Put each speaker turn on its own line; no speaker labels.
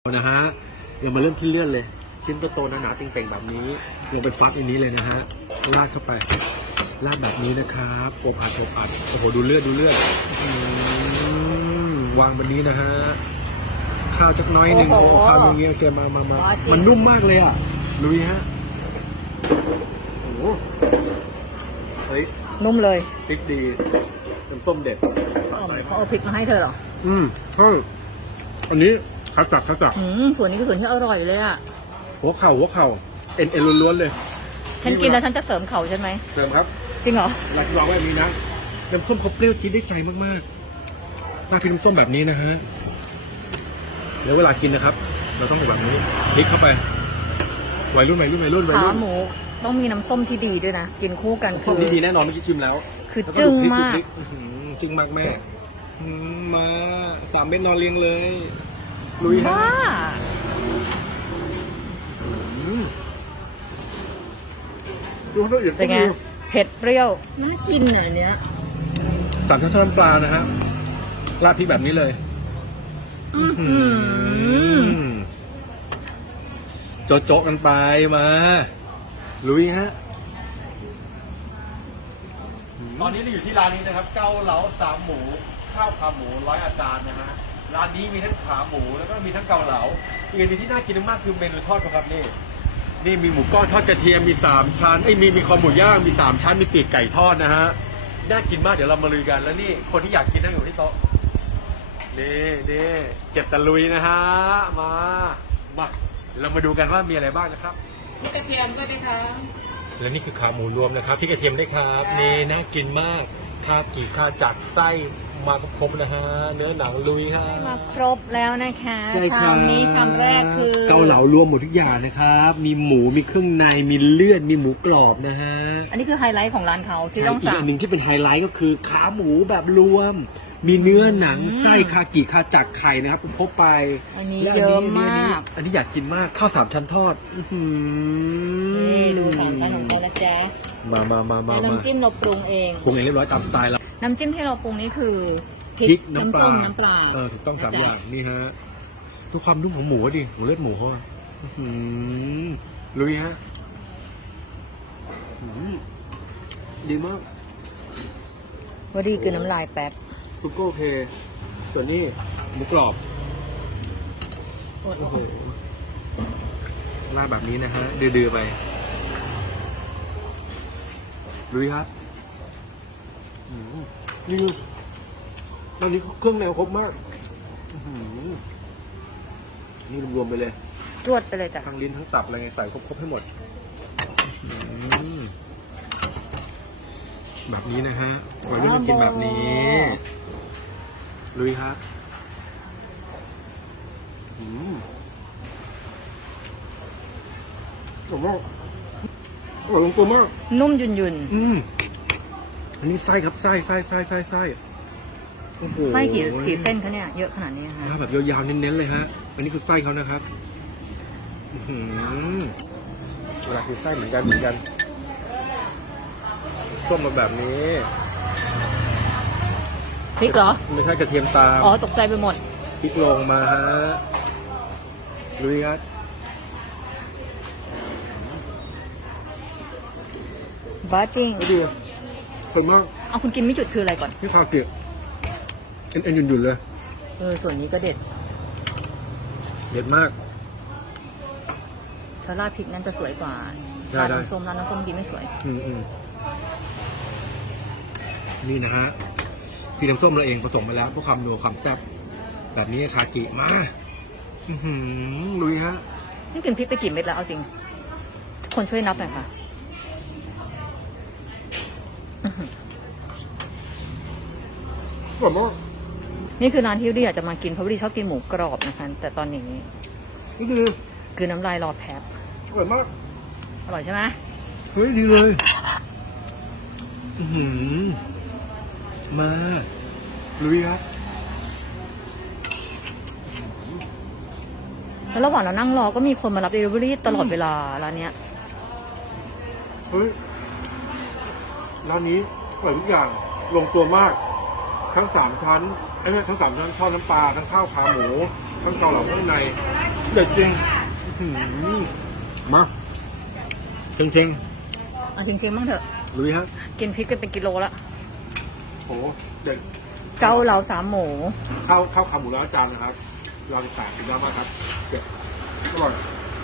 นะฮะเรามาเริ่มที่เลื่อนเลยชิ้นโตๆหนาๆเต่งๆแบบนี้ลงไปฟักอันนี้เลยนะฮะราดเข้าไปราดแบบนี้นะครับอบอัดโอ้โหดูเลือดวางแบบนี้นะฮะข้าวจักน้อยหนึ่งโอ้ข้าวอย่างเงี้ยเกินมามันนุ่มมากเลยอ่ะลุยฮะโอ้โหเฮ้ย
นุ่มเลย
พริกดีน้ำส้มเด็ด
เขาเอาพริกมาให้เธอเหรอ
ใช่อันนี้ข้าวจัก
ส่วนนี้คือส่วนที่อร่อยเลยอ่ะ
หัวเข่าเอ็นล้วนๆเลย
ฉันกินแล้วฉันจะเสริมเข่าใช่ไหม
เสริมครับ
จริงเหรอ
หลักรองแบบนี้นะน้ำส้มเขาเปรี้ยวจี๊ดได้ใจมากๆมากินน้ำส้มแบบนี้นะฮะแล้วเวลากินนะครับเราต้องแบบนี้พริกเข้าไปวัยรุ่น
ขาหมูต้องมีน้ำส้มที่ดีด้วยนะกินคู่กัน
ส้มที่ดีแน่นอนเมื่อกี้ชิมแล้ว
คือจึ้งมาก
จึ้งมากแม่มา3 เม็ดนอนเรียงเลยลุยฮะ
เป็นไงเผ็ดเปรี้ยวน่ากินเนี่ยเนี้ย
สันทอดปลานะฮะราดพริกแบบนี้เลยโจ๊ะกันไปมาลุยฮะตอนนี้เราอยู่ที่ร้านนี้นะครับเกาเหลา3 หมูข้าวขาหมู100 อาจารย์นะฮะร้านนี้มีทั้งขาหมูแล้วก็มีทั้งเกาเหลาอีกอันนึงที่น่ากินมากคือเมนูทอดครับนี่มีหมูก้อนทอดกระเทียมมี3 ชั้นมีคอหมูย่างมี3 ชั้นมีปีกไก่ทอดนะฮะน่ากินมากเดี๋ยวเรามาลุยกันแล้วนี่คนที่อยากกินนั่งอยู่ที่โต๊ะนี่เจ็บตะลุยนะฮะมาเรามาดูกันว่ามีอะไรบ้างนะครับ
พริกกระเทียมด้วยไหมคะ
และนี่คือขาหมูรวมนะครับพริกกระเทียมด้วยครับนี่น่ากินมากคากิคาจัดไส้มาครบนะฮะเนื้อหนังลุยฮะ
มาครบแล้วนะคะชามนี้ชามแรกคือ
เกาเหลารวมหมดทุกอย่างนะครับมีหมูมีเครื่องในมีเลือดมีหมูกรอบนะฮะ
อันนี้คือไฮไลท์ของร้านเขาที่ต้องสั่ง
อีกอันหนึ่งที่เป็นไฮไลท์ก็คือขาหมูแบบรวมมีเนื้อหนังไส้คากิคาจักไข่นะครับครบไป
อันนี้เยอะมาก
อันนี้อยากกินมากข้าว3 ชั้นทอด
นี่ดู3 ชั้นของเขานะจ๊ะ
มา
น้ำจิ้มเราปรุงเอง
เรียบร้อยตามสไตล์แล้ว
น้ำจิ้มที่เราปรุงนี่คือพริกน้ำส้มน้ำปลา
ถูกต้อง3 อย่างนี่ฮะดูความนุ่มของหมูดิของเลือดหมูเขาลุยฮะดีมาก
ว่าดีคือน้ำลายแป๊บ
ซุปโก้เพส่วนนี้หมูกรอบโอ้โหราดแบบนี้นะฮะดื้อๆไปลุยครับนี่ตอนนี้เครื่องแนวครบมากนี่รวมๆไปเลย
จวดไปเลยจ้ะ
ทั้งลิ้นทั้งตับอะไรไงใส่ครบให้หมดแบบนี้นะฮะวัยรุ่นจะกินแบบนี้ลุยครับผมว่าอร่อยลงตัวมาก
นุ่มยุ่น
อันนี้ไส้ครับไส้โอ้โห
ไส้กี่เส้นเขาเนี่ยเยอะขนาดนี้ฮะ
แบบยาวๆเน้นๆเลยฮะอันนี้คือไส้เขานะครับเวลาคือไส้เหมือนกันส้มมาแบบนี้
พริกเหรอ
ไม่ใช่กระเทียมตาม
ตกใจไปหมด
พริกลงมาฮะลุยครับ
บ้าจริง
ดีคนมาก
เอาคุณกินไม่จุดคืออะไรก่อน
พี่คาเกะเอ็นหยุ่นเลย
ส่วนนี้ก็เด็ด
มาก
ถ้าราดพริกนั้นจะสวยกว่าราดน้ำส้มดีไม่สวย
นี่นะฮะพี่น้ำส้มเราเองผสมมาแล้วเพื่อความนัวความแซ่บแบบนี้คากิมาลุยฮะ
นี่กินพริกไปกี่เม็ดแล้วเอาจริงคนช่วยนับหน่อยค่ะนี่คือร้านที่ดิอยากจะมากินเพราะดิชอบกินหมูกรอบนะคะแต่ตอนนี้
นี่
คือน้ำลายรอแป๊บ
อร่อยมาก
อร่อยใช่ไหม
เฮ้ยดีเลยมาลุยครับ
แล้วระหว่างเรานั่งรอก็มีคนมารับเดลิเวอรี่ตลอดเวลาร้านเนี้ย
เฮ้ยร้านนี้อร่อยทุกอย่างลงตัวมากทั้ง3 ชั้นทั้ง3 ชั้นทอดน้ำปลาทั้งข้าวขาหมูทั้งเกาเหลาข้างในเด็ดจริงมาเชิง
เอาจริงๆบ้างเถอะ
ๆลุยฮะ
กินพริกกันเป็นกิโลละ
โอ้เด็ด
เกาเหลาสามหมู
ข้าวขาหมูร้อยอาจารย์นะครับเราจะแตกสุดยอดมากครับเด็ดอร่อย